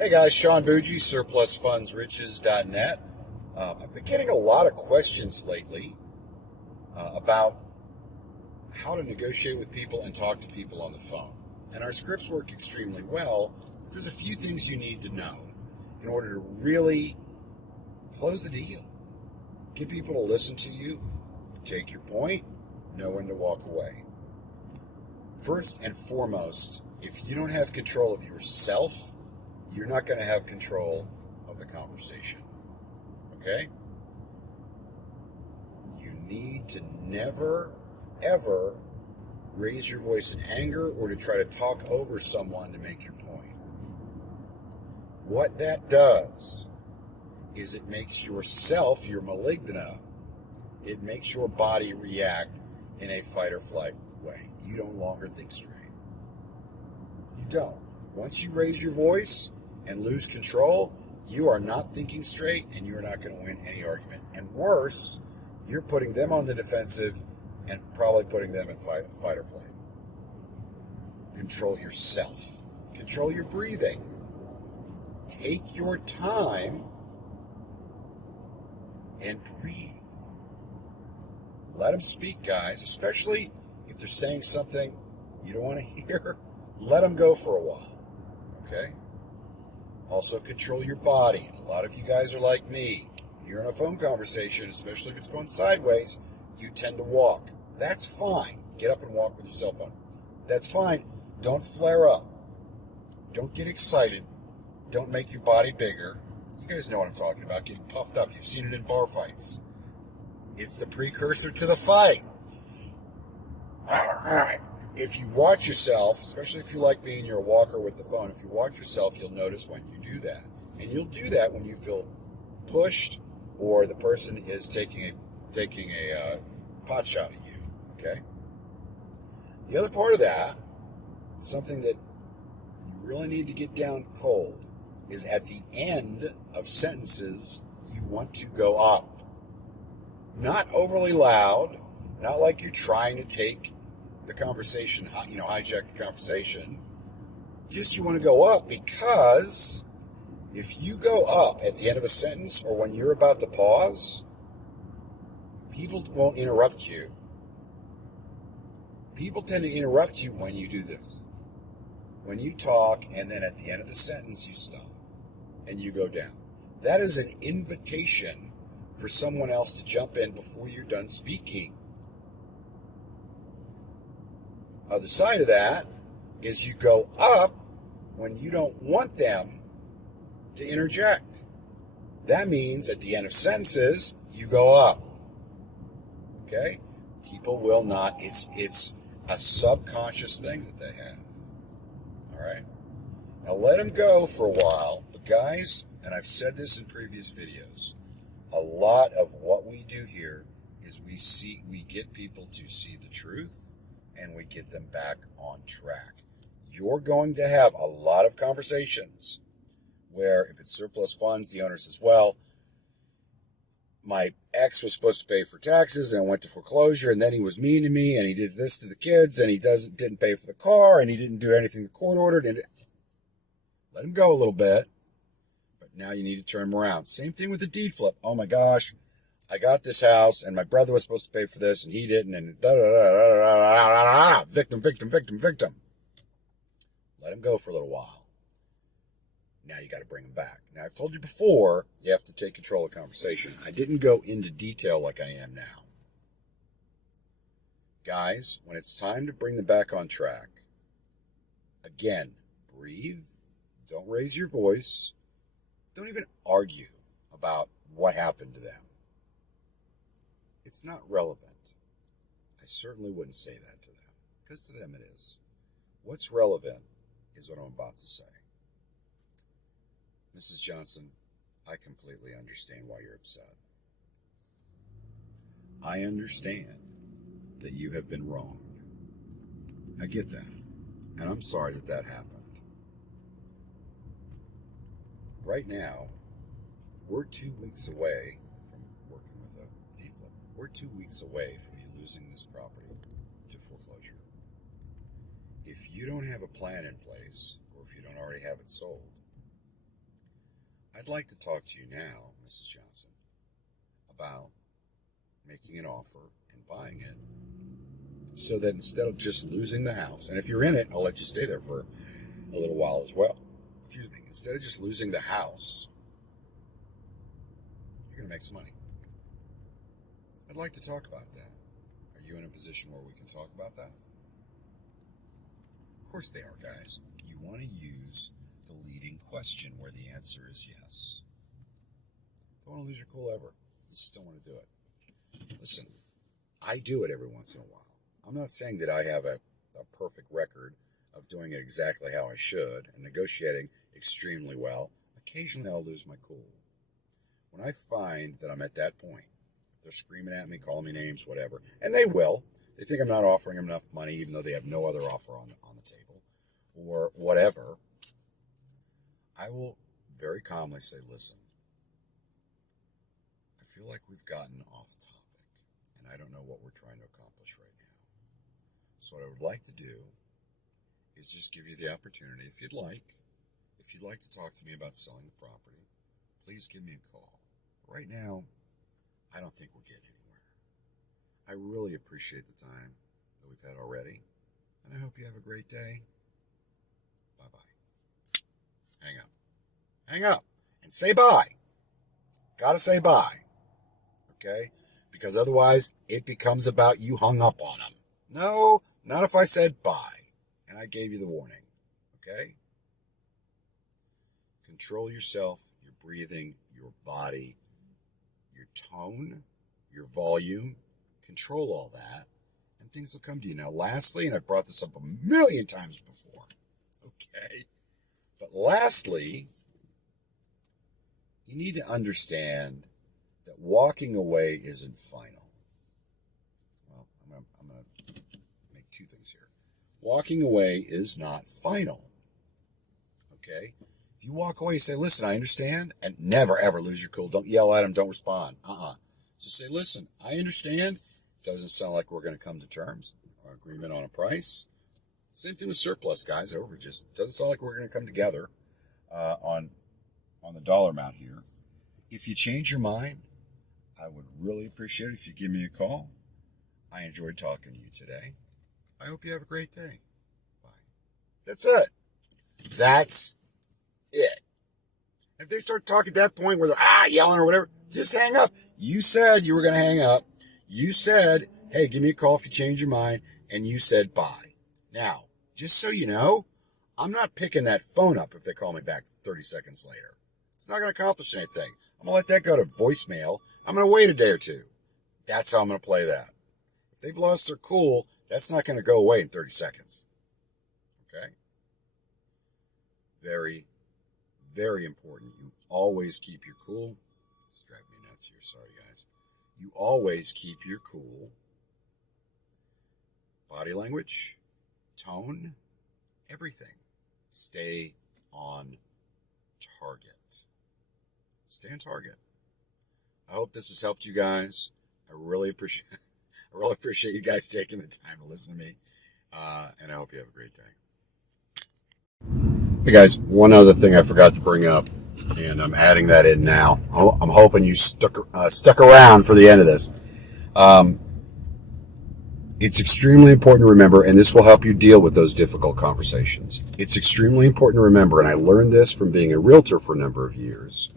Hey guys, Sean Bougie, surplusfundsriches.net. I've been getting a lot of questions lately about how to negotiate with people and talk to people on the phone. And our scripts work extremely well. There's a few things you need to know in order to really close the deal. Get people to listen to you, take your point, know when to walk away. First and foremost, if you don't have control of yourself, you're not going to have control of the conversation. Okay? You need to never, ever raise your voice in anger or to try to talk over someone to make your point. What that does is it makes yourself, your maligna, it makes your body react in a fight or flight way. You no longer think straight. You don't. Once you raise your voice and lose control, you are not thinking straight and you're not going to win any argument. And worse, you're putting them on the defensive and probably putting them in fight or flight. Control yourself. Control your breathing. Take your time and breathe. Let them speak, guys, especially if they're saying something you don't want to hear. Let them go for a while. Okay? Also, control your body. A lot of you guys are like me. You're in a phone conversation, especially if it's going sideways, you tend to walk. That's fine. Get up and walk with your cell phone. That's fine. Don't flare up. Don't get excited. Don't make your body bigger. You guys know what I'm talking about, getting puffed up. You've seen it in bar fights. It's the precursor to the fight. If you watch yourself, especially if you like me and you're a walker with the phone, if you watch yourself, you'll notice when you do that. And you'll do that when you feel pushed or the person is taking a pot shot at you. Okay? The other part of that, something that you really need to get down cold, is at the end of sentences, you want to go up. Not overly loud, not like you're trying to take the conversation, hijack the conversation. Just you want to go up, because if you go up at the end of a sentence or when you're about to pause, people won't interrupt you. People tend to interrupt you when you do this. When you talk and then at the end of the sentence you stop and you go down. That is an invitation for someone else to jump in before you're done speaking. Other side of that is you go up when you don't want them to interject. That means at the end of sentences, you go up. Okay? People will not, it's a subconscious thing that they have. All right? Now let them go for a while, but guys, and I've said this in previous videos, a lot of what we do here is we get people to see the truth and we get them back on track. You're going to have a lot of conversations where if it's surplus funds, the owner says, well, my ex was supposed to pay for taxes and it went to foreclosure and then he was mean to me and he did this to the kids and he didn't pay for the car and he didn't do anything the court ordered. And let him go a little bit, but now you need to turn him around. Same thing with the deed flip. Oh my gosh, I got this house and my brother was supposed to pay for this and he didn't, and victim. Let him go for a little while. Now you got to bring him back. Now I've told you before, you have to take control of the conversation. I didn't go into detail like I am now. Guys, when it's time to bring them back on track, again, breathe, don't raise your voice, don't even argue about what happened to them. It's not relevant. I certainly wouldn't say that to them, because to them it is. What's relevant is what I'm about to say. Mrs. Johnson, I completely understand why you're upset. I understand that you have been wronged. I get that, and I'm sorry that that happened. Right now, we're 2 weeks away from working with a deed flip. We're 2 weeks away from you losing this property to foreclosure. If you don't have a plan in place, or if you don't already have it sold, I'd like to talk to you now, Mrs. Johnson, about making an offer and buying it so that instead of just losing the house, and if you're in it, I'll let you stay there for a little while as well. Excuse me. Instead of just losing the house, you're going to make some money. I'd like to talk about that. Are you in a position where we can talk about that? Of course they are, guys. You want to use the leading question where the answer is yes. Don't want to lose your cool ever. You still want to do it. Listen, I do it every once in a while. I'm not saying that I have a perfect record of doing it exactly how I should and negotiating extremely well. Occasionally I'll lose my cool. When I find that I'm at that point, they're screaming at me, calling me names, whatever, and they will. They think I'm not offering them enough money, even though they have no other offer on the table, or whatever. I will very calmly say, listen, I feel like we've gotten off topic, and I don't know what we're trying to accomplish right now. So what I would like to do is just give you the opportunity, if you'd like to talk to me about selling the property, please give me a call. Right now, I don't think we're getting anywhere. I really appreciate the time that we've had already, and I hope you have a great day. Bye-bye. Hang up. Hang up and say bye. Gotta say bye. Okay? Because otherwise, it becomes about you hung up on them. No, not if I said bye, and I gave you the warning. Okay? Control yourself, your breathing, your body, your tone, your volume. Control all that, and things will come to you. Now, lastly, and I've brought this up a million times before, okay? But lastly, you need to understand that walking away isn't final. Well, I'm going to make two things here. Walking away is not final, okay? If you walk away, you say, listen, I understand, and never, ever lose your cool. Don't yell at them. Don't respond. Just say, listen, I understand. Doesn't sound like we're going to come to terms or agreement on a price. Same thing with surplus, guys. Overages. Doesn't sound like we're going to come together on the dollar amount here. If you change your mind, I would really appreciate it if you give me a call. I enjoyed talking to you today. I hope you have a great day. Bye. That's it. That's it. If they start talking at that point where they're yelling or whatever, just hang up. You said you were going to hang up. You said, hey, give me a call if you change your mind, and you said bye. Now, just so you know, I'm not picking that phone up if they call me back 30 seconds later. It's not going to accomplish anything. I'm going to let that go to voicemail. I'm going to wait a day or two. That's how I'm going to play that. If they've lost their cool, that's not going to go away in 30 seconds. Okay? Very, very important. You always keep your cool. It's driving me nuts here. Sorry, guys. You always keep your cool. Body language, tone, everything. Stay on target. Stay on target. I hope this has helped you guys. I really appreciate you guys taking the time to listen to me. And I hope you have a great day. Hey guys, one other thing I forgot to bring up, and I'm adding that in now. I'm hoping you stuck around for the end of this. It's extremely important to remember, and this will help you deal with those difficult conversations. It's extremely important to remember, and I learned this from being a realtor for a number of years,